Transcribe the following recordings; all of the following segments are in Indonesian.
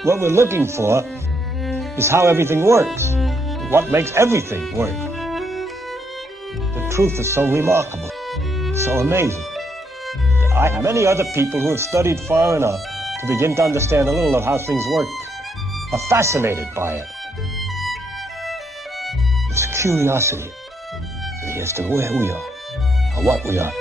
What we're looking for is how everything works, what makes everything work. The truth is so remarkable, so amazing. Many other people who have studied far enough to begin to understand a little of how things work are fascinated by it. It's curiosity as to where we are, or what we are.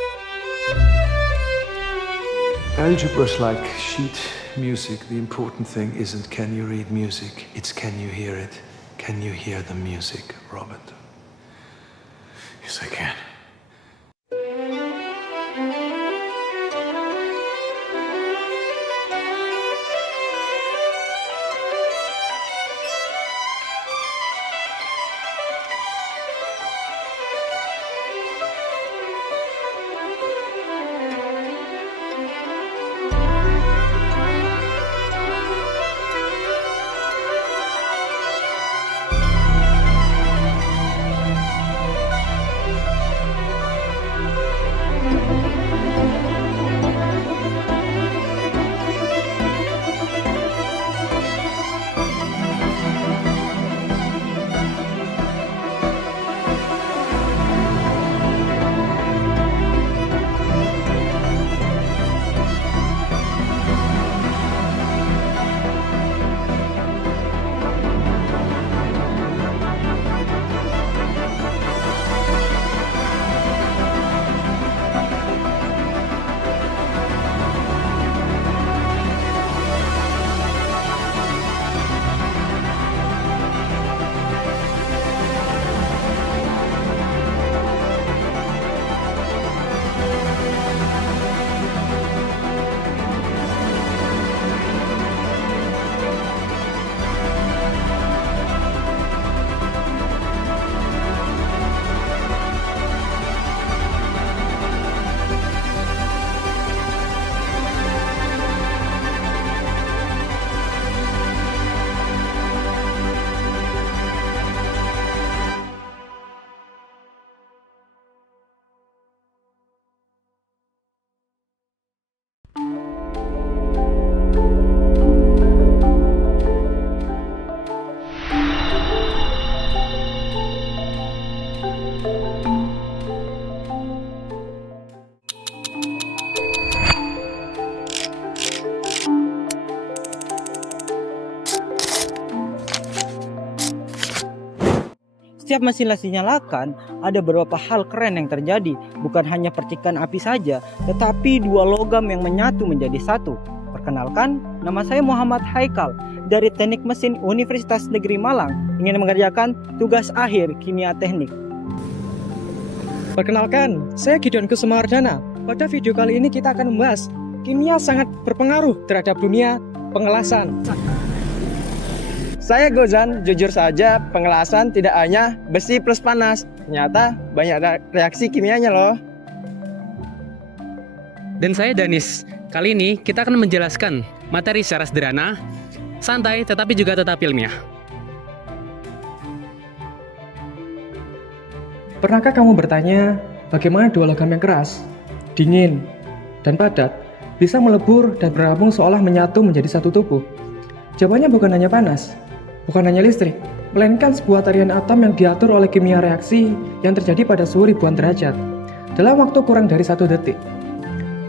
Algebra is like sheet music. The important thing isn't can you read music, it's can you hear it. Can you hear the music, Robert? Yes, I can. Setiap mesin las dinyalakan, ada beberapa hal keren yang terjadi. Bukan hanya percikan api saja, tetapi dua logam yang menyatu menjadi satu. Perkenalkan, nama saya Muhammad Haikal dari Teknik Mesin Universitas Negeri Malang, ingin mengerjakan tugas akhir kimia teknik. Perkenalkan, saya Gideon Kusumardana. Pada video kali ini kita akan membahas kimia sangat berpengaruh terhadap dunia pengelasan. Saya Gozan, jujur saja pengelasan tidak hanya besi plus panas. Ternyata banyak reaksi kimianya loh. Dan saya Danis. Kali ini kita akan menjelaskan materi secara sederhana, santai tetapi juga tetap ilmiah. Pernahkah kamu bertanya bagaimana dua logam yang keras, dingin, dan padat bisa melebur dan bergabung seolah menyatu menjadi satu tubuh? Jawabannya bukan hanya panas, bukan hanya listrik, melainkan sebuah tarian atom yang diatur oleh kimia reaksi yang terjadi pada suhu ribuan derajat dalam waktu kurang dari 1 detik.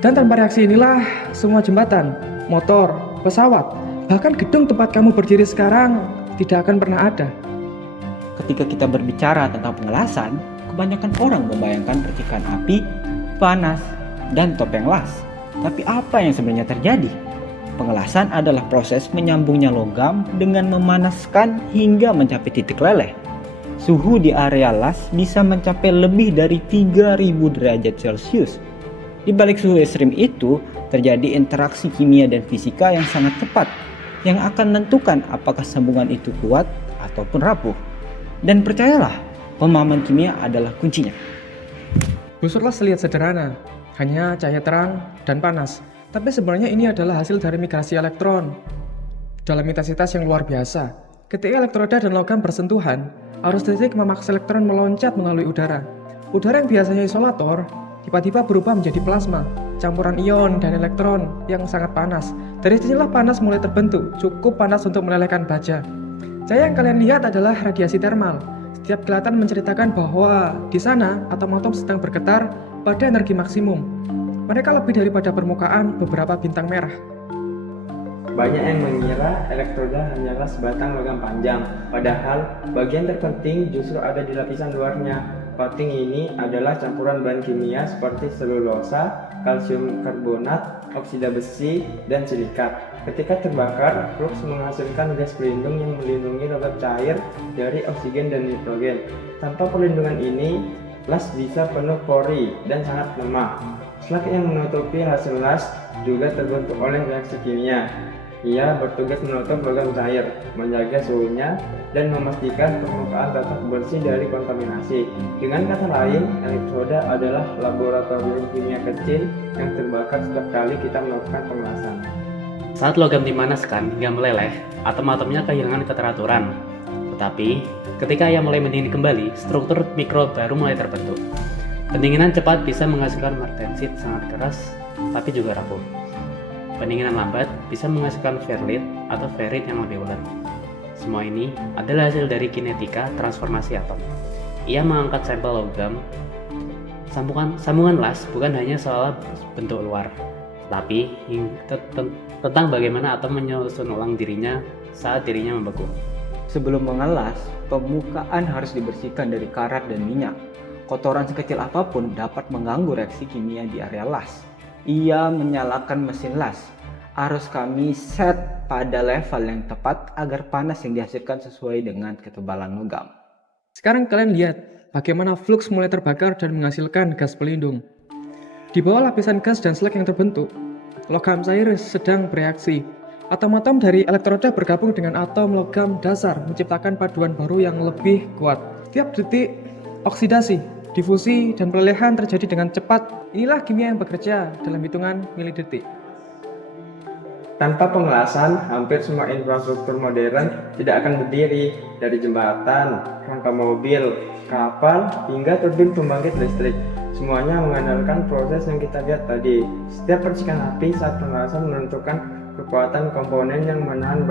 Dan tanpa reaksi inilah semua jembatan, motor, pesawat, bahkan gedung tempat kamu berdiri sekarang tidak akan pernah ada. Ketika kita berbicara tentang pengelasan, kebanyakan orang membayangkan percikan api, panas, dan topeng las. Tapi apa yang sebenarnya terjadi? Pengelasan adalah proses menyambungnya logam dengan memanaskan hingga mencapai titik leleh. Suhu di area las bisa mencapai lebih dari 3000 derajat Celcius. Di balik suhu ekstrim itu, terjadi interaksi kimia dan fisika yang sangat cepat, yang akan menentukan apakah sambungan itu kuat ataupun rapuh. Dan percayalah, pemahaman kimia adalah kuncinya. Busur las terlihat sederhana, hanya cahaya terang dan panas. Tapi sebenarnya ini adalah hasil dari migrasi elektron dalam intensitas yang luar biasa. Ketika elektroda dan logam bersentuhan, arus listrik memaksa elektron meloncat melalui udara. Udara yang biasanya isolator tiba-tiba berubah menjadi plasma, campuran ion dan elektron yang sangat panas. Dari sinilah panas mulai terbentuk, cukup panas untuk melelehkan baja. Cahaya yang kalian lihat adalah radiasi termal. Setiap kilatan menceritakan bahwa di sana atom-atom sedang bergetar pada energi maksimum. Mereka lebih daripada permukaan beberapa bintang merah. Banyak yang mengira elektroda hanyalah sebatang logam panjang, padahal bagian terpenting justru ada di lapisan luarnya. Coating ini adalah campuran bahan kimia seperti selulosa, kalsium karbonat, oksida besi, dan silikat. Ketika terbakar, flux menghasilkan gas pelindung yang melindungi logam cair dari oksigen dan nitrogen. Tanpa perlindungan ini, las bisa penuh pori dan sangat lemah. Slag yang menutupi hasil las juga terbentuk oleh reaksi kimia. Ia bertugas menutup logam cair, menjaga suhunya, dan memastikan permukaan tetap bersih dari kontaminasi. Dengan kata lain, elektroda adalah laboratorium kimia kecil yang terbakar setiap kali kita melakukan pengelasan. Saat logam dipanaskan hingga meleleh, atom-atomnya kehilangan keteraturan. Tetapi, ketika ia mulai mendingin kembali, struktur mikro baru mulai terbentuk. Pendinginan cepat bisa menghasilkan martensit sangat keras, tapi juga rapuh. Pendinginan lambat bisa menghasilkan ferrit atau ferrit yang lebih ulet. Semua ini adalah hasil dari kinetika transformasi atom. Ia mengangkat sampel logam. Sambungan las bukan hanya soal bentuk luar, tapi tentang bagaimana atom menyusun ulang dirinya saat dirinya membeku. Sebelum mengelas, permukaan harus dibersihkan dari karat dan minyak. Kotoran sekecil apapun dapat mengganggu reaksi kimia di area las. Ia menyalakan mesin las. Arus kami set pada level yang tepat agar panas yang dihasilkan sesuai dengan ketebalan logam. Sekarang kalian lihat bagaimana flux mulai terbakar dan menghasilkan gas pelindung. Di bawah lapisan gas dan slag yang terbentuk, logam cair sedang bereaksi. Atom-atom dari elektroda bergabung dengan atom logam dasar menciptakan paduan baru yang lebih kuat. Tiap detik, oksidasi, difusi, dan pelelehan terjadi dengan cepat. Inilah kimia yang bekerja dalam hitungan milidetik. Tanpa pengelasan, hampir semua infrastruktur modern tidak akan berdiri, dari jembatan, rangka mobil, kapal, hingga turbin pembangkit listrik. Semuanya mengandalkan proses yang kita lihat tadi. Setiap percikan api saat pengelasan menentukan kekuatan komponen yang menahan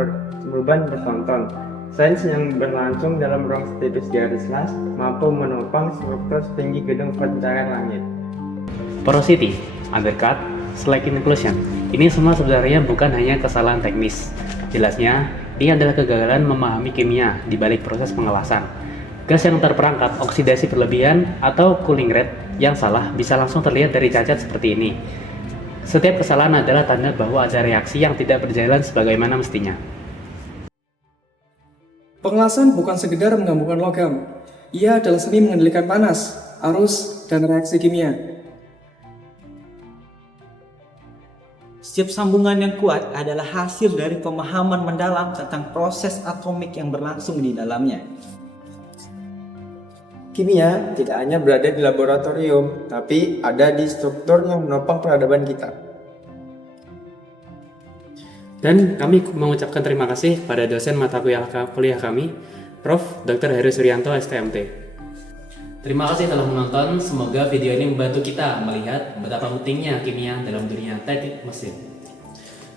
beban bertonton. Sains yang berlangsung dalam ruang setipis garis las mampu menopang struktur setinggi gedung pencarian langit. Porosity, undercut, slack inclusion. Ini semua sebenarnya bukan hanya kesalahan teknis. Jelasnya, ini adalah kegagalan memahami kimia di balik proses pengelasan. Gas yang terperangkap oksidasi berlebihan atau cooling rate yang salah bisa langsung terlihat dari cacat seperti ini. Setiap kesalahan adalah tanda bahwa ada reaksi yang tidak berjalan sebagaimana mestinya. Pengelasan bukan sekedar menggabungkan logam. Ia adalah seni mengendalikan panas, arus, dan reaksi kimia. Setiap sambungan yang kuat adalah hasil dari pemahaman mendalam tentang proses atomik yang berlangsung di dalamnya. Kimia tidak hanya berada di laboratorium, tapi ada di struktur yang menopang peradaban kita. Dan kami mengucapkan terima kasih pada dosen mata kuliah kami, Prof. Dr. Heru Suryanto, STMT. Terima kasih telah menonton, semoga video ini membantu kita melihat betapa pentingnya kimia dalam dunia teknik mesin.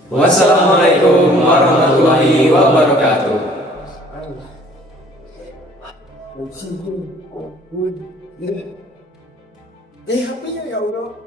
Wassalamualaikum warahmatullahi wabarakatuh. HP-nya ya Allah.